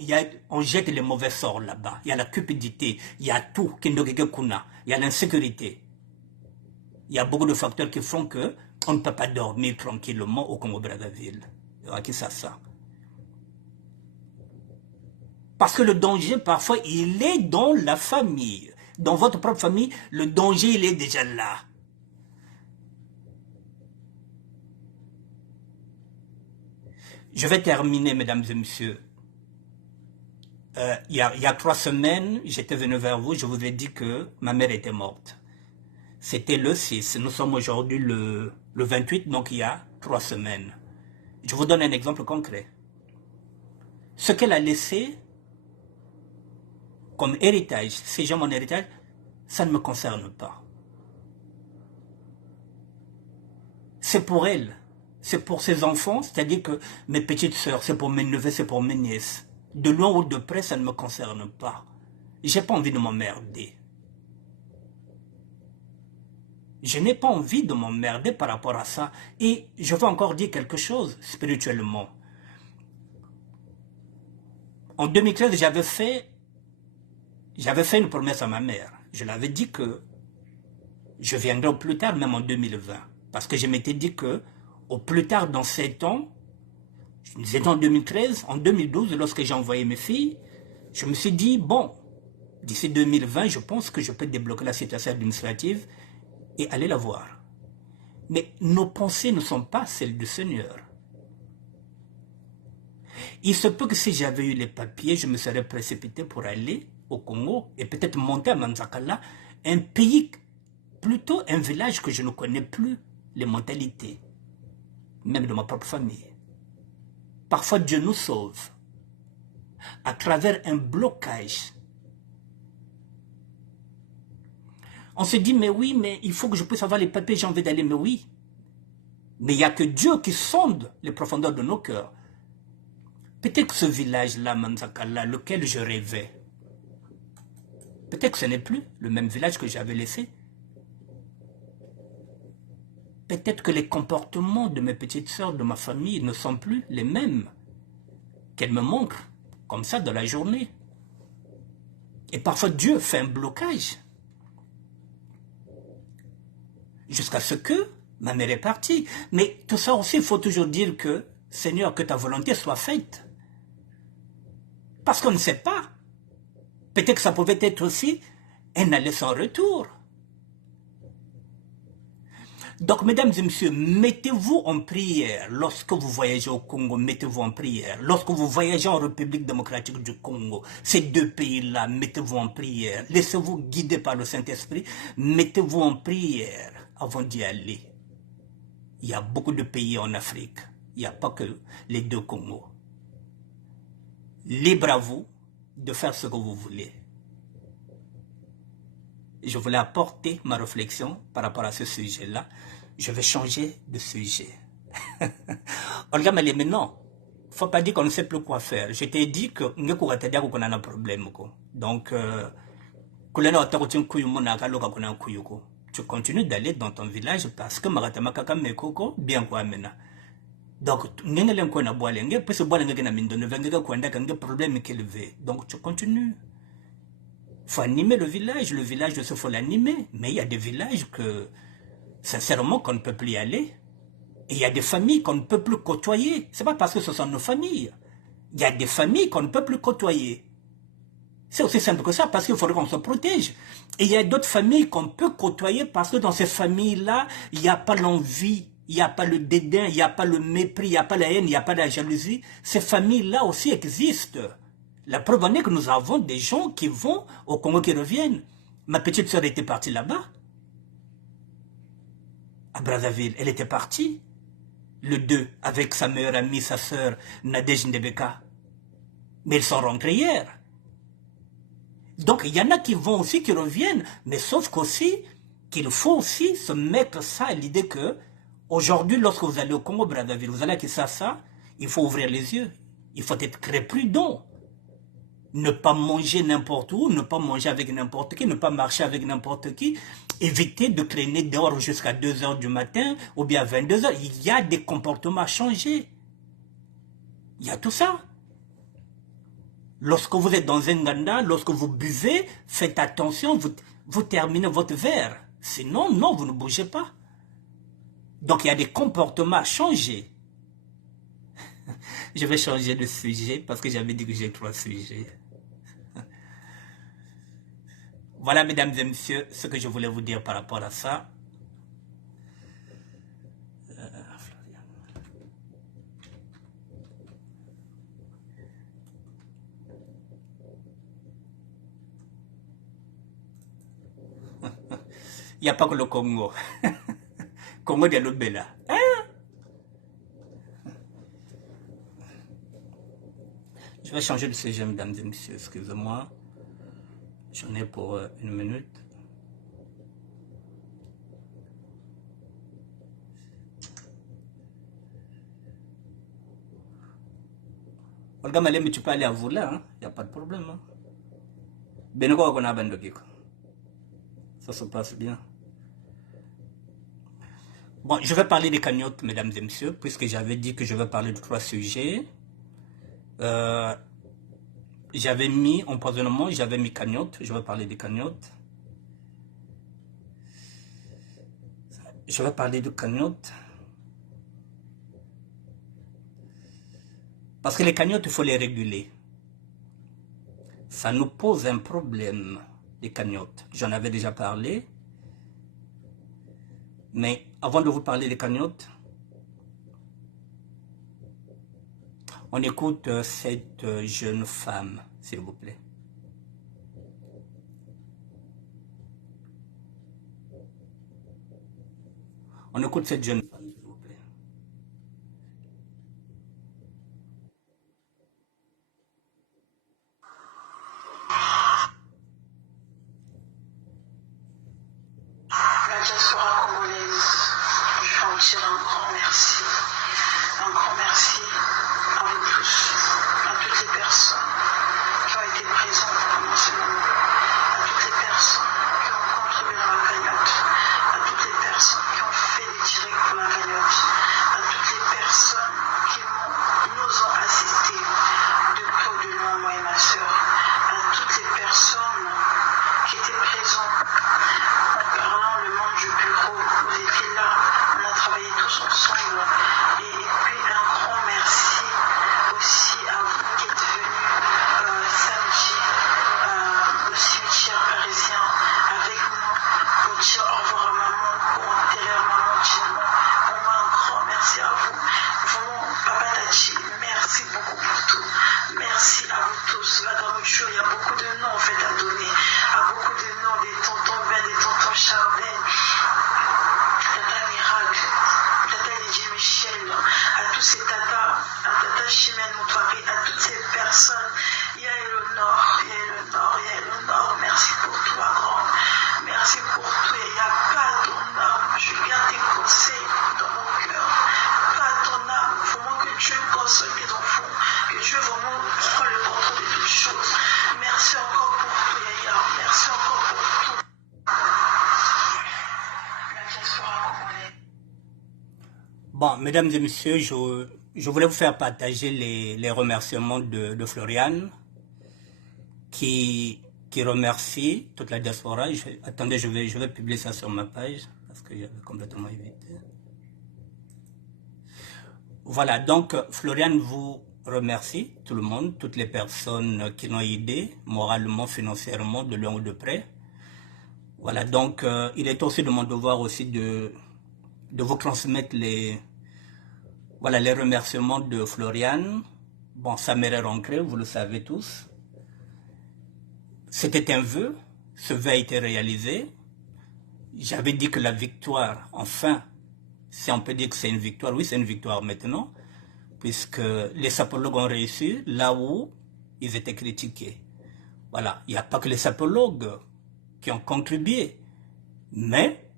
on jette les mauvais sorts là-bas. Il y a la cupidité, il y a tout, il y a l'insécurité. Il y a beaucoup de facteurs qui font qu'on ne peut pas dormir tranquillement au Congo-Brazzaville. Qui ça? Parce que le danger, parfois, il est dans la famille. Dans votre propre famille, le danger, il est déjà là. Je vais terminer, mesdames et messieurs. Il y a 3 semaines, j'étais venu vers vous, je vous ai dit que ma mère était morte. C'était le 6, nous sommes aujourd'hui le 28, donc il y a 3 semaines. Je vous donne un exemple concret. Ce qu'elle a laissé comme héritage, si j'ai mon héritage, ça ne me concerne pas. C'est pour elle, c'est pour ses enfants, c'est-à-dire que mes petites sœurs, c'est pour mes neveux, c'est pour mes nièces. De loin ou de près, ça ne me concerne pas. J'ai pas envie de m'emmerder. Je n'ai pas envie de m'emmerder par rapport à ça. Et je veux encore dire quelque chose spirituellement. En 2013, j'avais fait une promesse à ma mère. Je l'avais dit que je viendrai au plus tard, même en 2020. Parce que je m'étais dit que au plus tard dans 7 ans, c'était en 2013, en 2012, lorsque j'ai envoyé mes filles, je me suis dit, bon, d'ici 2020, je pense que je peux débloquer la situation administrative et aller la voir. Mais nos pensées ne sont pas celles du Seigneur. Il se peut que si j'avais eu les papiers, je me serais précipité pour aller au Congo et peut-être monter à Manzakala, un pays, plutôt un village que je ne connais plus les mentalités, même de ma propre famille. Parfois, Dieu nous sauve à travers un blocage. On se dit, mais oui, mais il faut que je puisse avoir les papiers, j'ai envie d'aller, mais oui. Mais il n'y a que Dieu qui sonde les profondeurs de nos cœurs. Peut-être que ce village-là, Manzakala, lequel je rêvais, peut-être que ce n'est plus le même village que j'avais laissé. Peut-être que les comportements de mes petites sœurs, de ma famille, ne sont plus les mêmes qu'elles me montrent, comme ça, dans la journée. Et parfois, Dieu fait un blocage. Jusqu'à ce que ma mère est partie. Mais tout ça aussi, il faut toujours dire que, Seigneur, que ta volonté soit faite. Parce qu'on ne sait pas. Peut-être que ça pouvait être aussi un aller sans retour. Donc, mesdames et messieurs, mettez-vous en prière. Lorsque vous voyagez au Congo, mettez-vous en prière. Lorsque vous voyagez en République démocratique du Congo, ces deux pays-là, mettez-vous en prière. Laissez-vous guider par le Saint-Esprit. Mettez-vous en prière avant d'y aller. Il y a beaucoup de pays en Afrique. Il n'y a pas que les deux Congos. Libre à vous de faire ce que vous voulez. Je voulais apporter ma réflexion par rapport à ce sujet-là. Je vais changer de sujet. Olga Malé, non. Il ne faut pas dire qu'on ne sait plus quoi faire. Je t'ai dit que nous avons un problème. Donc, tu continues d'aller dans ton village parce que Maratamakaka Mekoko, bien quoi maintenant. Donc, donc tu continues. Il faut animer le village de ce faut l'animer. Mais il y a des villages que, sincèrement, qu'on ne peut plus y aller. Et il y a des familles qu'on ne peut plus côtoyer. Ce n'est pas parce que ce sont nos familles. Il y a des familles qu'on ne peut plus côtoyer. C'est aussi simple que ça, parce qu'il faudrait qu'on se protège. Et il y a d'autres familles qu'on peut côtoyer parce que dans ces familles-là, il n'y a pas l'envie, il n'y a pas le dédain, il n'y a pas le mépris, il n'y a pas la haine, il n'y a pas la jalousie. Ces familles-là aussi existent. La preuve en est que nous avons des gens qui vont au Congo, qui reviennent. Ma petite sœur était partie là-bas, à Brazzaville. Elle était partie, le 2, avec sa meilleure amie, sa sœur, Nadège Ndebeka. Mais ils sont rentrés hier. Donc il y en a qui vont aussi, qui reviennent, mais sauf qu'aussi, qu'il faut aussi se mettre ça à l'idée que, aujourd'hui, lorsque vous allez au Congo-Brazzaville, vous allez à Kinshasa, il faut ouvrir les yeux. Il faut être très prudent. Ne pas manger n'importe où, ne pas manger avec n'importe qui, ne pas marcher avec n'importe qui. Éviter de traîner dehors jusqu'à 2 h du matin ou bien 22 h. Il y a des comportements à changer. Il y a tout ça. Lorsque vous êtes dans un ganda, lorsque vous buvez, faites attention, vous terminez votre verre. Sinon, non, vous ne bougez pas. Donc, il y a des comportements à changer. Je vais changer de sujet parce que j'avais dit que j'ai 3 sujets. Voilà, mesdames et messieurs, ce que je voulais vous dire par rapport à ça. Il n'y a pas que le Congo. Congo de l'Obéla. Hein? Je vais changer de sujet, mesdames et messieurs, excusez-moi. J'en ai pour 1 minute. Olga Malem, tu peux aller à vous là, il n'y a pas de problème. Hein? Ça se passe bien. Bon, je vais parler des cagnottes, mesdames et messieurs, puisque j'avais dit que je vais parler de 3 sujets. J'avais mis empoisonnement, j'avais mis cagnotte, je vais parler des cagnottes. Je vais parler de cagnottes. Parce que les cagnottes, il faut les réguler. Ça nous pose un problème, les cagnottes. J'en avais déjà parlé. Mais avant de vous parler des cagnottes, on écoute cette jeune femme, s'il vous plaît. On écoute cette jeune femme, s'il vous plaît. La diaspora congolaise, je vais en dire un grand merci. Un grand merci à vous tous, à toutes les personnes qui ont été présentes pendant ce moment, à toutes les personnes qui ont contribué dans la cagnotte, à toutes les personnes qui ont fait des directs pour la cagnotte, à toutes les personnes qui nous ont assistés de près ou de loin, moi et ma soeur, à toutes les personnes qui étaient présentes en parlant le monde du bureau, vous étiez là, on a travaillé tous ensemble. Et puis un grand merci aussi à vous qui êtes venus samedi au cimetière parisien avec nous pour dire au revoir à maman, pour enterrer à maman dignement. Pour moi, un grand merci à vous. Vraiment, Papa Tachi, merci beaucoup pour tout. Merci à vous tous. La Gramouture, il y a beaucoup de noms en fait à donner, à beaucoup de noms, des tontons Ben, des tontons Chardin, Tata Miracle, Tata Lydie Michel, à tous ces tatas, à Tata Chimène Moutouari, à toutes ces personnes. Il y a le Nord, il y a le Nord, il y a le Nord. Merci pour tout, ma grande. Merci pour tout. Il n'y a pas ton âme. Je garde tes conseils dans mon cœur. Pas ton âme. Vraiment que Dieu console tes enfants. Que Dieu vraiment prend le contrôle de toutes choses. Merci encore pour tout, Yaya. Merci encore pour tout. La diaspora congolaise. Bon, mesdames et messieurs, je voulais vous faire partager les remerciements de Florian, qui remercie toute la diaspora. Attendez, je vais publier ça sur ma page, parce que j'avais complètement évité. Voilà, donc Florian vous remercie, tout le monde, toutes les personnes qui l'ont aidé, moralement, financièrement, de loin ou de près. Voilà, donc il est aussi de mon devoir aussi de vous transmettre les remerciements de Florian. Bon, sa mère est rentrée, vous le savez tous. C'était un vœu, ce vœu a été réalisé. J'avais dit que la victoire, enfin, si on peut dire que c'est une victoire, oui c'est une victoire maintenant, puisque les sapologues ont réussi là où ils étaient critiqués. Voilà, il n'y a pas que les sapologues qui ont contribué, mais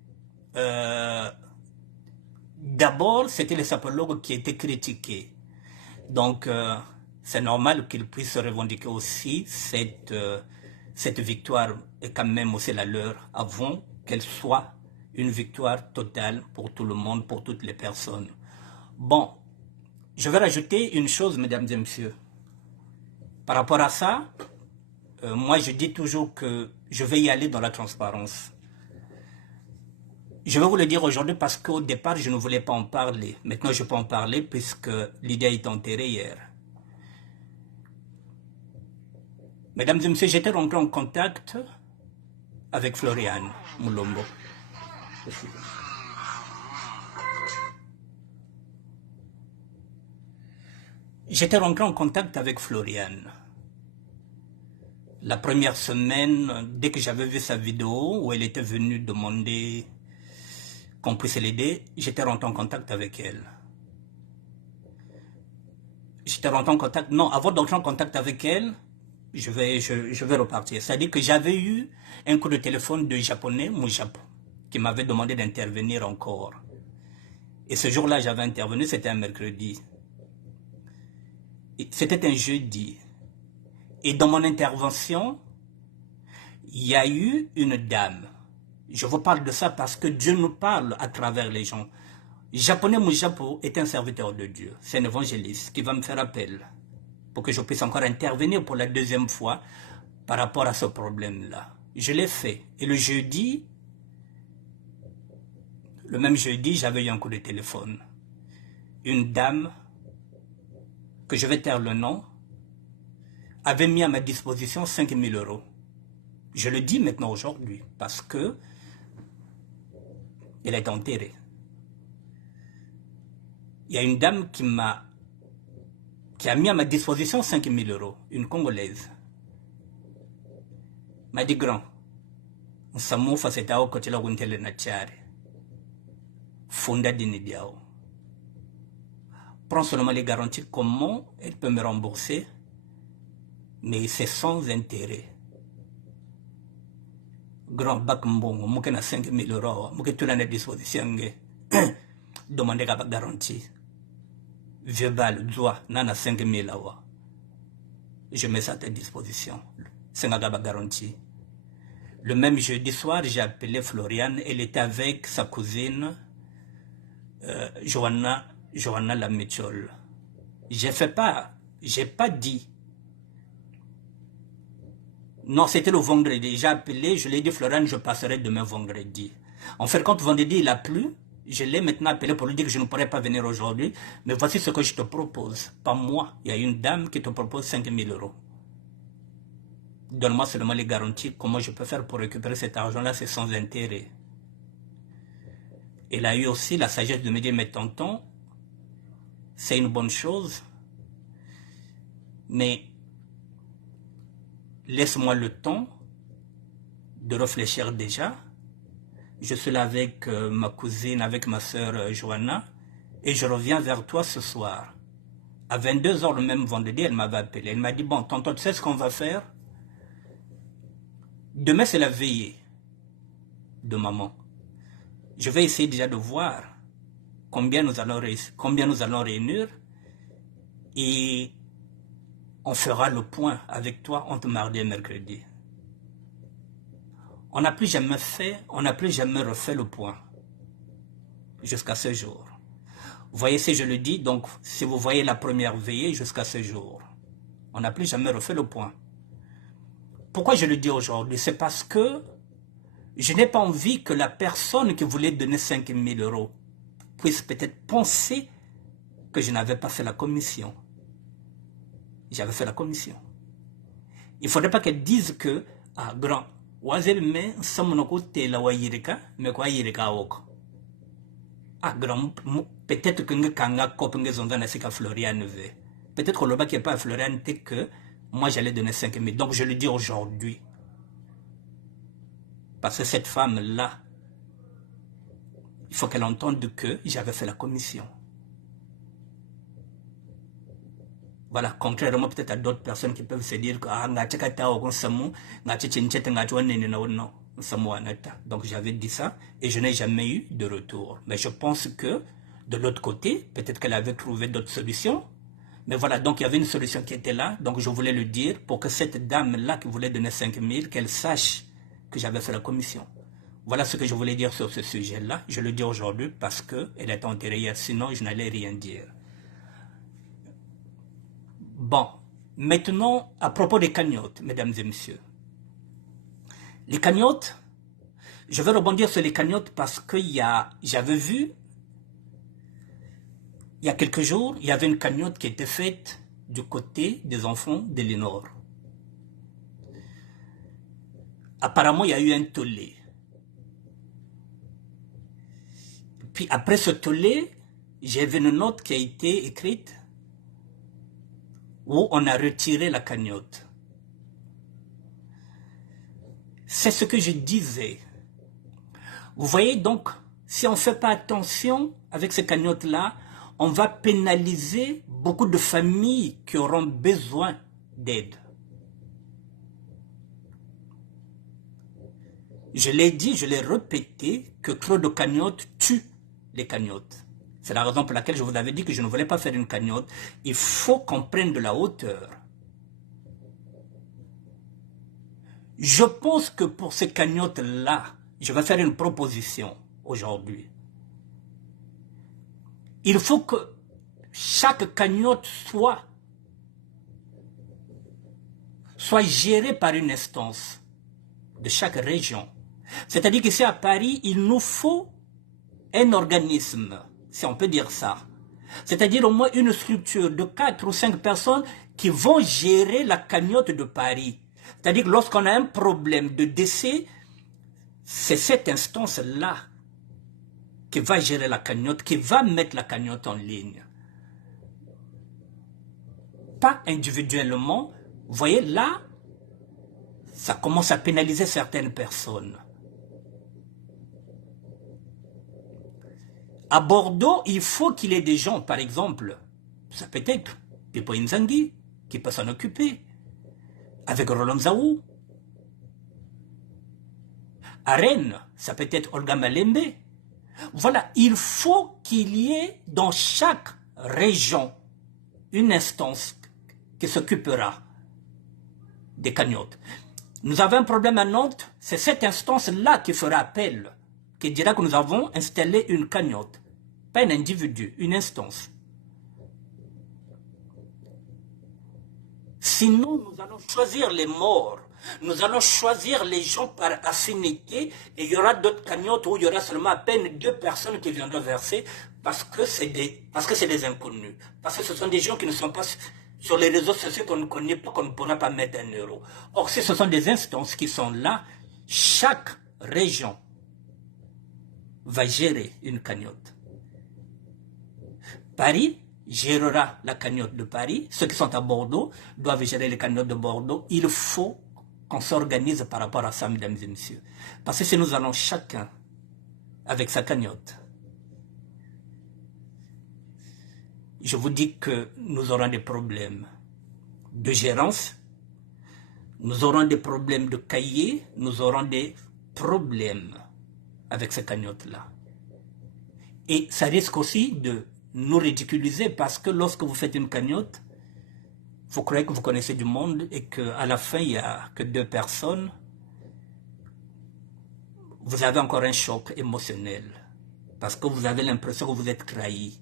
d'abord, c'était les sapologues qui étaient critiqués. Donc, c'est normal qu'ils puissent revendiquer aussi cette victoire, et quand même aussi la leur, avant qu'elle soit une victoire totale pour tout le monde, pour toutes les personnes. Bon, je vais rajouter une chose, mesdames et messieurs. Par rapport à ça, moi je dis toujours que je vais y aller dans la transparence. Je vais vous le dire aujourd'hui parce qu'au départ, je ne voulais pas en parler. Maintenant, je peux en parler puisque l'idée est enterrée hier. Mesdames et messieurs, j'étais rentré en contact avec Floriane Mulombo. J'étais rentré en contact avec Floriane. La première semaine, dès que j'avais vu sa vidéo où elle était venue demander qu'on puisse l'aider, j'étais rentré en contact avec elle. J'étais rentré en contact... Non, avant d'entrer en contact avec elle, je vais repartir. C'est-à-dire que j'avais eu un coup de téléphone de japonais, Mujapo, qui m'avait demandé d'intervenir encore. Et ce jour-là, j'avais intervenu, c'était un mercredi. C'était un jeudi. Et dans mon intervention, il y a eu une dame. Je vous parle de ça parce que Dieu nous parle à travers les gens. Japonais Mujapo est un serviteur de Dieu. C'est un évangéliste qui va me faire appel pour que je puisse encore intervenir pour la deuxième fois par rapport à ce problème-là. Je l'ai fait. Et le jeudi, le même jeudi, j'avais eu un coup de téléphone. Une dame, que je vais taire le nom, avait mis à ma disposition 5 000 €. Je le dis maintenant aujourd'hui parce que elle est enterrée. Il y a une dame qui a mis à ma disposition 5 000 €, une Congolaise. M'a dit grand, Samu Fasetao Kotela Wuntele Nachare, Funda Dinidiao. Prends seulement les garanties, comment elle peut me rembourser, mais c'est sans intérêt. Grand bac mbongo, mouke na 5 000 €, mouke tout à la disposition, demandez la garantie. Verbal, doigt, nana 5 000 €. Je mets ça à ta disposition. C'est ma garantie. Le même jeudi soir, j'ai appelé Floriane. Elle était avec sa cousine, Johanna Lamétiole. J'ai pas dit. Non, c'était le vendredi. J'ai appelé, je lui ai dit, Floriane, je passerai demain vendredi. En fait, quand vendredi, il a plu, je l'ai maintenant appelé pour lui dire que je ne pourrais pas venir aujourd'hui, mais voici ce que je te propose. Pas moi, il y a une dame qui te propose 5 000 €. Donne-moi seulement les garanties, comment je peux faire pour récupérer cet argent-là, c'est sans intérêt. Elle a eu aussi la sagesse de me dire, mais tonton, c'est une bonne chose, mais laisse-moi le temps de réfléchir déjà. Je suis là avec ma cousine, avec ma soeur Johanna, et je reviens vers toi ce soir. À 22 h le même vendredi, elle m'avait appelé. Elle m'a dit, bon, tonton, tu sais ce qu'on va faire? Demain, c'est la veillée de maman. Je vais essayer déjà de voir combien nous allons réunir et on fera le point avec toi entre mardi et mercredi. On n'a plus jamais refait le point jusqu'à ce jour. Vous voyez, si je le dis, donc si vous voyez la première veillée jusqu'à ce jour, on n'a plus jamais refait le point. Pourquoi je le dis aujourd'hui? C'est parce que je n'ai pas envie que la personne qui voulait donner 5 000 € puisse peut-être penser que je n'avais pas fait la commission. J'avais fait la commission. Il ne faudrait pas qu'elle dise que, ah, grand, ah, grand, peut-être que Kanga Kopenge Zonga Sika Floriane veut. Peut-être que le bas qui n'est pas à Floriane, c'est que moi j'allais donner 5 000. Donc je le dis aujourd'hui. Parce que cette femme-là, il faut qu'elle entende que j'avais fait la commission. Voilà, contrairement peut-être à d'autres personnes qui peuvent se dire que ah, donc j'avais dit ça et je n'ai jamais eu de retour. Mais je pense que de l'autre côté, peut-être qu'elle avait trouvé d'autres solutions. Mais voilà, donc il y avait une solution qui était là. Donc je voulais le dire pour que cette dame-là qui voulait donner 5 000, qu'elle sache que j'avais fait la commission. Voilà ce que je voulais dire sur ce sujet-là. Je le dis aujourd'hui parce qu'elle est enterrée hier, sinon je n'allais rien dire. Bon, maintenant, à propos des cagnottes, mesdames et messieurs. Les cagnottes, je vais rebondir sur les cagnottes parce que j'avais vu, il y a quelques jours, il y avait une cagnotte qui était faite du côté des enfants d'Elénor. Apparemment, il y a eu un tollé. Puis après ce tollé, j'ai vu une note qui a été écrite où on a retiré la cagnotte. C'est ce que je disais. Vous voyez donc, si on ne fait pas attention avec ces cagnottes-là, on va pénaliser beaucoup de familles qui auront besoin d'aide. Je l'ai dit, je l'ai répété, que trop de cagnottes tuent les cagnottes. C'est la raison pour laquelle je vous avais dit que je ne voulais pas faire une cagnotte. Il faut qu'on prenne de la hauteur. Je pense que pour ces cagnottes-là, je vais faire une proposition aujourd'hui. Il faut que chaque cagnotte soit gérée par une instance de chaque région. C'est-à-dire qu'ici à Paris, il nous faut un organisme, si on peut dire ça. C'est-à-dire au moins une structure de 4 ou 5 personnes qui vont gérer la cagnotte de Paris. C'est-à-dire que lorsqu'on a un problème de décès, c'est cette instance-là qui va gérer la cagnotte, qui va mettre la cagnotte en ligne. Pas individuellement. Vous voyez, là, ça commence à pénaliser certaines personnes. À Bordeaux, il faut qu'il y ait des gens, par exemple, ça peut être Pipo Inzangi, qui peut s'en occuper, avec Roland Zaou. À Rennes, ça peut être Olga Malembe. Voilà, il faut qu'il y ait dans chaque région une instance qui s'occupera des cagnottes. Nous avons un problème à Nantes, c'est cette instance-là qui fera appel, qui dira que nous avons installé une cagnotte. Pas un individu, une instance. Sinon, nous allons choisir les morts. Nous allons choisir les gens par affinité et il y aura d'autres cagnottes où il y aura seulement à peine 2 personnes qui viendront verser parce que c'est des inconnus. Parce que ce sont des gens qui ne sont pas sur les réseaux sociaux qu'on ne connaît pas, qu'on ne pourra pas mettre 1 euro. Or, si ce sont des instances qui sont là, chaque région va gérer une cagnotte. Paris gérera la cagnotte de Paris. Ceux qui sont à Bordeaux doivent gérer les cagnottes de Bordeaux. Il faut qu'on s'organise par rapport à ça, mesdames et messieurs. Parce que si nous allons chacun avec sa cagnotte, je vous dis que nous aurons des problèmes de gérance, nous aurons des problèmes de cahier, nous aurons des problèmes avec ces cagnottes-là. Et ça risque aussi de nous ridiculiser parce que lorsque vous faites une cagnotte, vous croyez que vous connaissez du monde et qu'à la fin, il n'y a que 2 personnes. Vous avez encore un choc émotionnel parce que vous avez l'impression que vous êtes trahi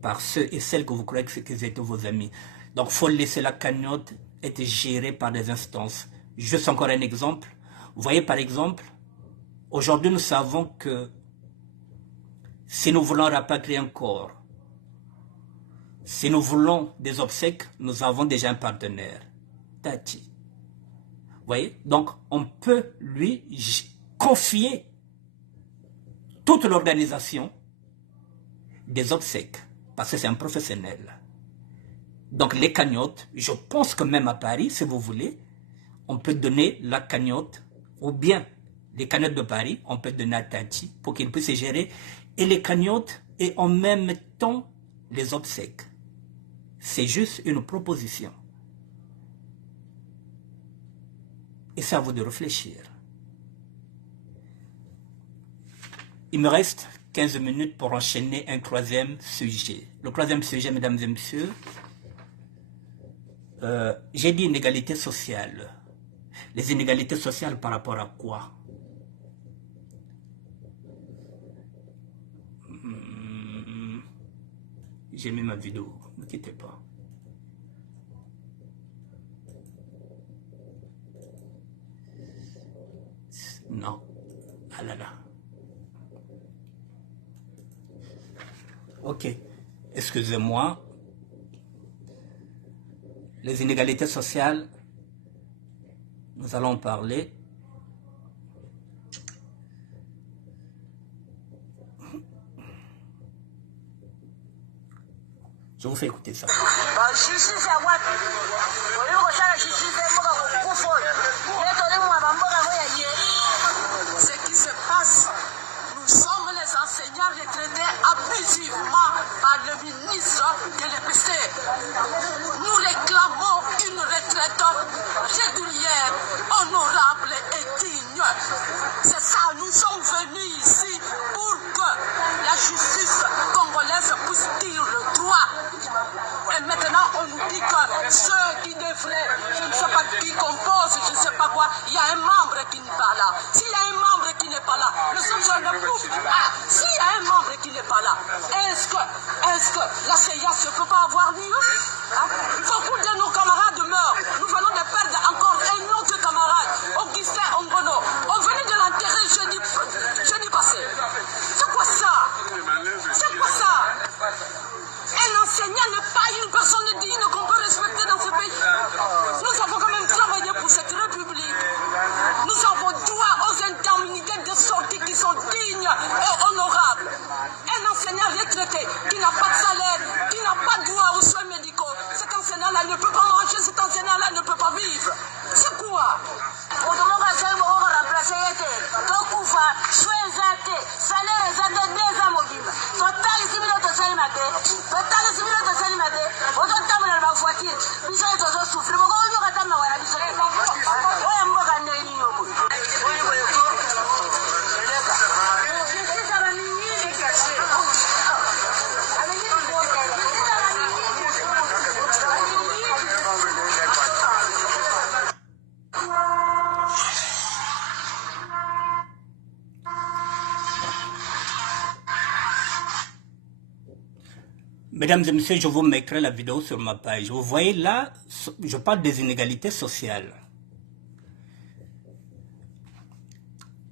par ceux et celles que vous croyez que étaient vos amis. Donc, il faut laisser la cagnotte être gérée par des instances. Juste encore un exemple. Vous voyez, par exemple, aujourd'hui, nous savons que si nous voulons rapatrier un corps, si nous voulons des obsèques, nous avons déjà un partenaire, Tati. Vous voyez? Donc, on peut lui confier toute l'organisation des obsèques, parce que c'est un professionnel. Donc, les cagnottes, je pense que même à Paris, si vous voulez, on peut donner la cagnotte, ou bien les cagnottes de Paris, on peut donner à Tati pour qu'il puisse gérer, et les cagnottes, et en même temps, les obsèques. C'est juste une proposition. Et c'est à vous de réfléchir. Il me reste 15 minutes pour enchaîner un troisième sujet. Le troisième sujet, mesdames et messieurs, j'ai dit inégalité sociale. Les inégalités sociales par rapport à quoi? J'ai mis ma vidéo, ne quittez pas. Non. Ah là là. Ok. Excusez-moi. Les inégalités sociales, nous allons parler. Je vous fais écouter ça. Ce qui se passe, nous sommes les enseignants retraités abusivement par le ministre de l'EPC. Nous réclamons une retraite régulière, honorable et digne. C'est ça, nous sommes venus ici pour que la justice congolaise puisse dire le droit. Et maintenant, on nous dit que ceux qui devraient, je ne sais pas qui compose, je ne sais pas quoi, il y a un membre qui n'est pas là. S'il y a un membre qui n'est pas là, le soutien ne prouve pas. S'il y a un membre qui n'est pas là, est-ce que la CIA ne peut pas avoir lieu? Beaucoup de nos camarades meurent. Nous venons de perdre encore un autre camarade, Augustin Ongono. On venait de l'enterrer jeudi passé. C'est quoi ça? C'est quoi ça? Un enseignant n'est pas une personne digne qu'on peut respecter dans ce pays. Nous avons quand même travaillé pour cette république. Nous avons droit aux indemnités de sortie qui sont dignes et honorables. Un enseignant retraité qui n'a pas de salaire, qui n'a pas droit aux soins médicaux, cet enseignant-là ne peut pas manger, cet enseignant-là ne peut pas vivre. C'est quoi? Mesdames et messieurs, je vous mettrai la vidéo sur ma page. Vous voyez là, je parle des inégalités sociales.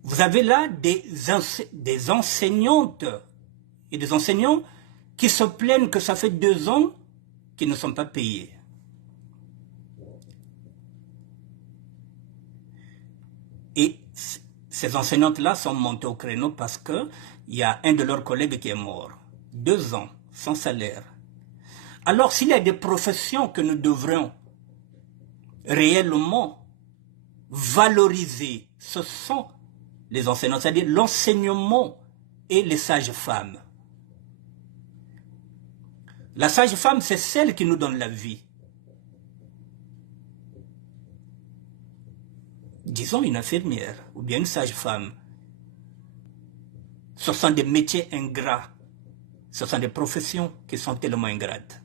Vous avez là des enseignantes et des enseignants qui se plaignent que ça fait 2 ans qu'ils ne sont pas payés. Et ces enseignantes-là sont montées au créneau parce qu'il y a un de leurs collègues qui est mort. 2 ans sans salaire. Alors s'il y a des professions que nous devrions réellement valoriser, ce sont les enseignants, c'est-à-dire l'enseignement et les sages-femmes. La sage-femme, c'est celle qui nous donne la vie. Disons une infirmière ou bien une sage-femme. Ce sont des métiers ingrats. Ce sont des professions qui sont tellement ingrates.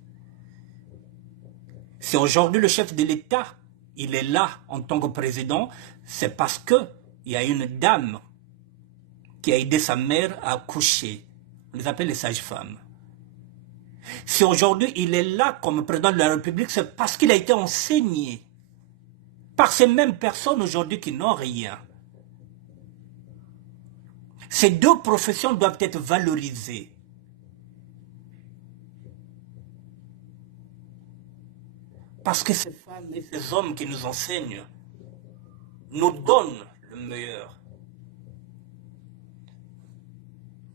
Si aujourd'hui le chef de l'État, il est là en tant que président, c'est parce qu'il y a une dame qui a aidé sa mère à accoucher. On les appelle les sages-femmes. Si aujourd'hui il est là comme président de la République, c'est parce qu'il a été enseigné par ces mêmes personnes aujourd'hui qui n'ont rien. Ces 2 professions doivent être valorisées. Parce que ces femmes et ces hommes qui nous enseignent nous donnent le meilleur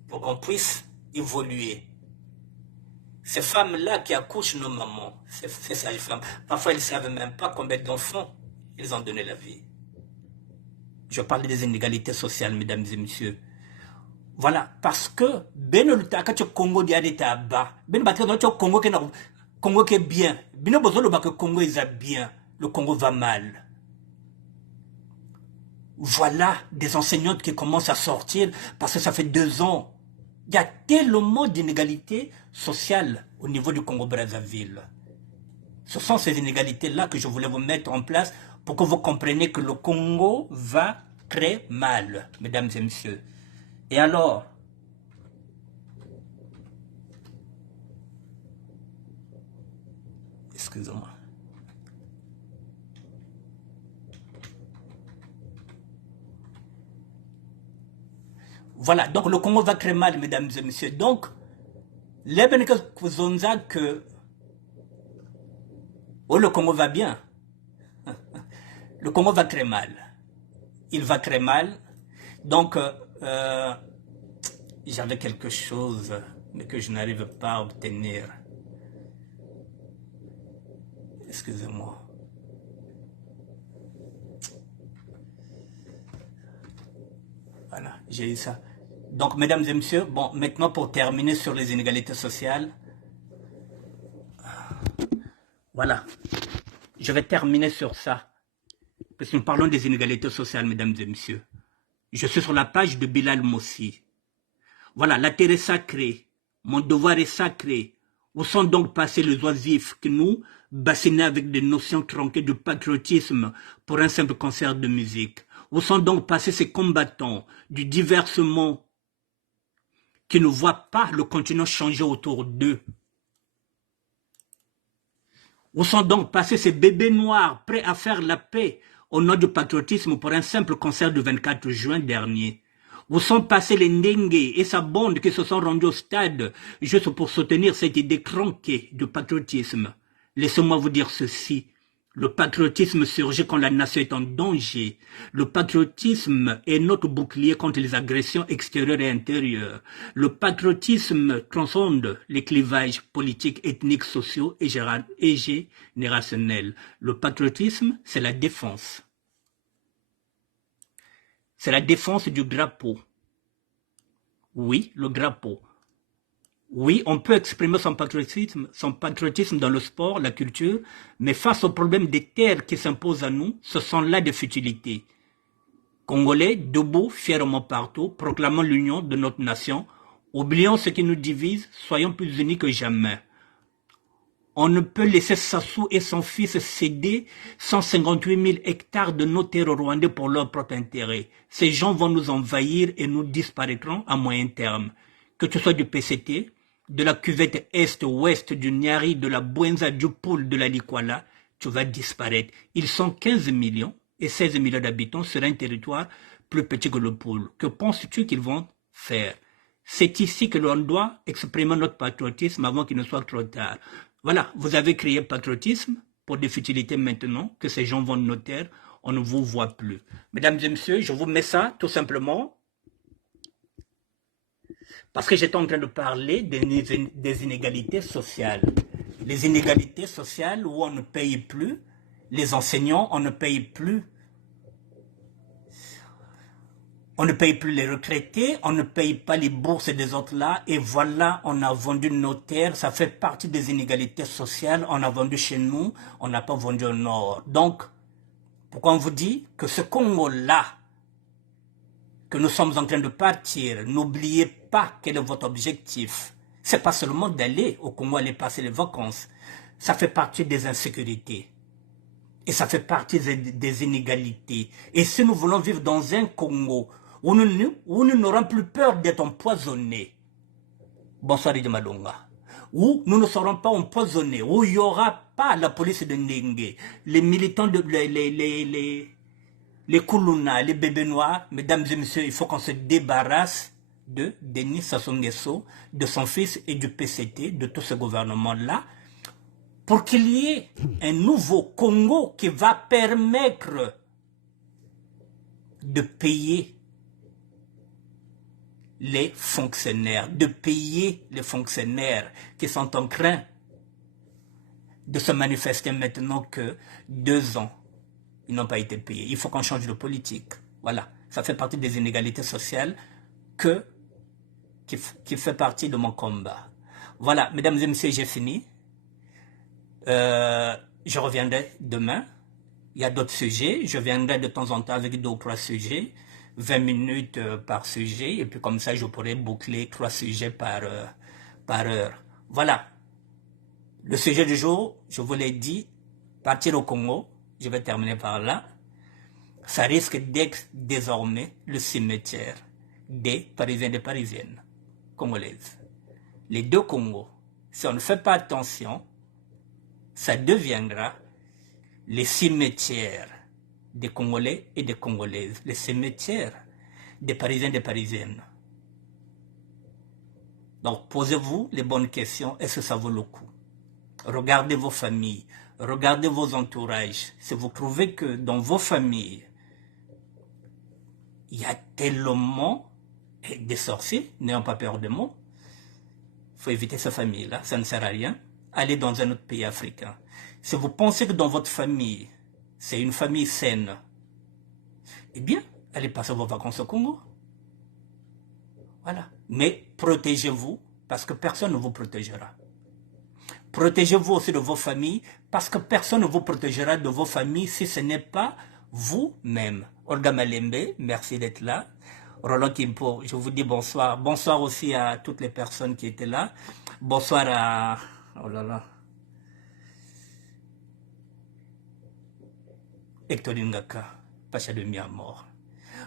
pour qu'on puisse évoluer. Ces femmes-là qui accouchent nos mamans, ces sages-femmes, parfois ils ne savent même pas combien d'enfants ils ont donné la vie. Je parle des inégalités sociales, mesdames et messieurs. Voilà, parce que ben le Congo diarita bas, ben battre notre Congo qui Congo qui est bien. Bino bozolo ba que Congo est bien. Le Congo va mal. Voilà des enseignantes qui commencent à sortir parce que ça fait 2 ans. Il y a tellement d'inégalités sociales au niveau du Congo-Brazzaville. Ce sont ces inégalités-là que je voulais vous mettre en place pour que vous compreniez que le Congo va très mal, mesdames et messieurs. Et alors, excusez-moi. Voilà, donc le Congo va très mal, mesdames et messieurs. Donc, les bénéfices que oh, le Congo va bien. Le Congo va très mal. Il va très mal. Donc, j'avais quelque chose, mais que je n'arrive pas à obtenir. Excusez-moi. Voilà, j'ai eu ça. Donc, mesdames et messieurs, bon, maintenant pour terminer sur les inégalités sociales, voilà, je vais terminer sur ça. Parce que nous parlons des inégalités sociales, mesdames et messieurs. Je suis sur la page de Bilal Mossi. Voilà, la terre est sacrée, mon devoir est sacré. Où sont donc passés les oisifs que nous bassinés avec des notions tronquées de patriotisme pour un simple concert de musique? Où sont donc passés ces combattants du diversement qui ne voient pas le continent changer autour d'eux? Où sont donc passés ces bébés noirs prêts à faire la paix au nom du patriotisme pour un simple concert du 24 juin dernier? Où sont passés les Ndenge et sa bande qui se sont rendus au stade juste pour soutenir cette idée tronquée de patriotisme? Laissez-moi vous dire ceci. Le patriotisme surgit quand la nation est en danger. Le patriotisme est notre bouclier contre les agressions extérieures et intérieures. Le patriotisme transcende les clivages politiques, ethniques, sociaux et générationnels. Le patriotisme, c'est la défense. C'est la défense du drapeau. Oui, le drapeau. Oui, on peut exprimer son patriotisme dans le sport, la culture, mais face au problème des terres qui s'imposent à nous, ce sont là des futilités. Congolais, debout, fièrement partout, proclamant l'union de notre nation, oublions ce qui nous divise, soyons plus unis que jamais. On ne peut laisser Sassou et son fils céder 158 000 hectares de nos terres rwandais pour leur propre intérêt. Ces gens vont nous envahir et nous disparaîtrons à moyen terme. Que tu sois du PCT, de la cuvette est-ouest, du Nyari, de la Bouenza, du Poul, de la Likwala, tu vas disparaître. Ils sont 15 millions et 16 millions d'habitants sur un territoire plus petit que le Poul. Que penses-tu qu'ils vont faire? C'est ici que l'on doit exprimer notre patriotisme avant qu'il ne soit trop tard. Voilà, vous avez créé patriotisme pour des futilités maintenant que ces gens vont nos terres, on ne vous voit plus. Mesdames et messieurs, je vous mets ça tout simplement parce que j'étais en train de parler des inégalités sociales. Les inégalités sociales où on ne paye plus, les enseignants, on ne paye plus. On ne paye plus les retraités, on ne paye pas les bourses des autres là, et voilà, on a vendu nos terres, ça fait partie des inégalités sociales, on a vendu chez nous, on n'a pas vendu au nord. Donc, pourquoi on vous dit que ce Congo-là, que nous sommes en train de partir, n'oubliez pas quel est votre objectif. C'est pas seulement d'aller au Congo aller passer les vacances, ça fait partie des insécurités. Et ça fait partie des inégalités. Et si nous voulons vivre dans un Congo où nous n'aurons plus peur d'être empoisonnés, bonsoir Idi Malonga, où nous ne serons pas empoisonnés, où il n'y aura pas la police de Ndenge, les militants, les Koulouna, les bébés noirs, mesdames et messieurs, il faut qu'on se débarrasse de Denis Sassou Nguesso, de son fils et du PCT, de tout ce gouvernement-là, pour qu'il y ait un nouveau Congo qui va permettre de payer les fonctionnaires, qui sont en train de se manifester maintenant que 2 ans, ils n'ont pas été payés. Il faut qu'on change de politique. Voilà, ça fait partie des inégalités sociales qui fait partie de mon combat. Voilà, mesdames et messieurs, j'ai fini. Je reviendrai demain. Il y a d'autres sujets. Je viendrai de temps en temps avec 2 ou 3 sujets. 20 minutes par sujet. Et puis comme ça, je pourrai boucler 3 sujets par heure. Voilà. Le sujet du jour, je vous l'ai dit, partir au Congo. Je vais terminer par là. Ça risque d'être désormais le cimetière des Parisiens et des Parisiennes congolaises. Les 2 Congos. Si on ne fait pas attention, ça deviendra les cimetières des Congolais et des Congolaises, les cimetières des Parisiens et des Parisiennes. Donc posez-vous les bonnes questions, est-ce que ça vaut le coup? Regardez vos familles, regardez vos entourages. Si vous trouvez que dans vos familles, il y a tellement des sorciers, n'ayons pas peur des mots, il faut éviter ces familles-là, ça ne sert à rien. Allez dans un autre pays africain. Si vous pensez que dans votre famille, c'est une famille saine, eh bien, allez passer vos vacances au Congo. Voilà. Mais protégez-vous, parce que personne ne vous protégera. Protégez-vous aussi de vos familles, parce que personne ne vous protégera de vos familles si ce n'est pas vous-même. Olga Malembe, merci d'être là. Roland Kimpo, je vous dis bonsoir. Bonsoir aussi à toutes les personnes qui étaient là. Bonsoir à... Oh là là. Hector Ngaka, Pacha de Miamor.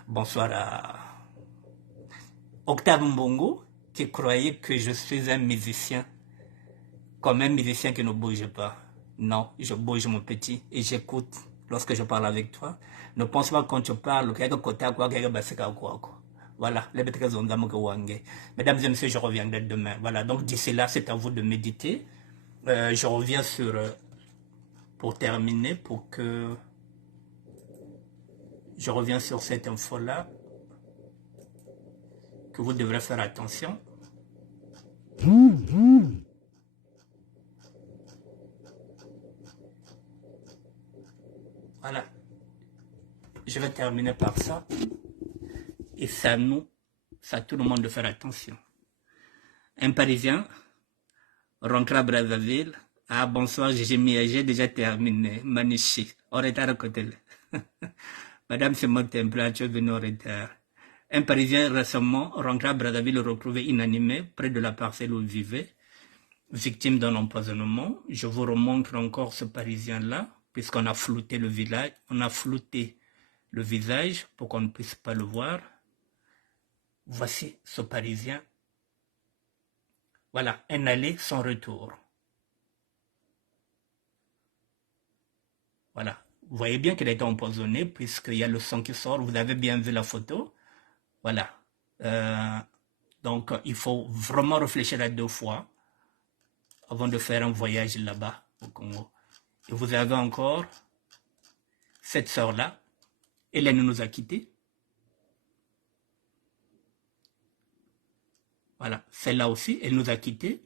Bonsoir à Octave Mbongo, qui croyait que je suis un musicien. Comme un musicien qui ne bouge pas. Non, je bouge mon petit et j'écoute lorsque je parle avec toi. Ne pense pas quand tu parles, voilà, mesdames et messieurs, je reviendrai demain. Voilà, donc d'ici là, c'est à vous de méditer. Je reviens sur, pour terminer, je reviens sur cette info-là, que vous devrez faire attention. Voilà. Je vais terminer par ça. Et ça à tout le monde de faire attention. Un Parisien rentre à Brazzaville. Ah, bonsoir, j'ai déjà terminé. Manichi. En retard à côté. Madame, c'est mon température venue en retard. Un Parisien récemment rentré à Brazzaville retrouvé inanimé près de la parcelle où il vivait, victime d'un empoisonnement. Je vous remontre encore ce Parisien-là, puisqu'on a flouté le village, on a flouté le visage pour qu'on ne puisse pas le voir. Voici ce Parisien. Voilà, un aller sans retour. Voilà, vous voyez bien qu'il a été empoisonné puisqu'il y a le sang qui sort. Vous avez bien vu la photo. Voilà. Donc, il faut vraiment réfléchir à 2 fois avant de faire un voyage là-bas au Congo. Et vous avez encore cette sœur-là. Hélène nous a quittés. Voilà, celle-là aussi, elle nous a quittés.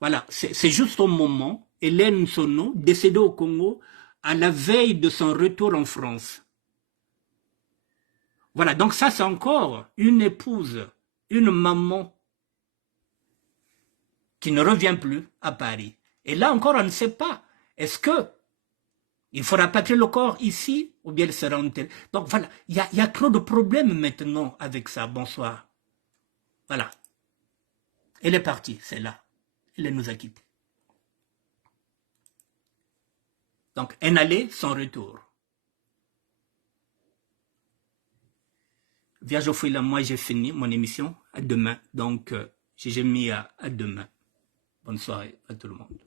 Voilà, c'est juste au moment, Hélène Sono, décédée au Congo, à la veille de son retour en France. Voilà, donc ça c'est encore une épouse, une maman qui ne revient plus à Paris. Et là encore, on ne sait pas. Est-ce que il faut rapatrier le corps ici ou bien il sera enterré? Donc voilà, il y a trop de problèmes maintenant avec ça. Bonsoir. Voilà. Elle est partie, c'est là. Elle nous a quittés. Donc, un aller sans retour. Vierge Fouila, moi j'ai fini mon émission. À demain. Donc, j'ai mis à demain. Bonne soirée à tout le monde.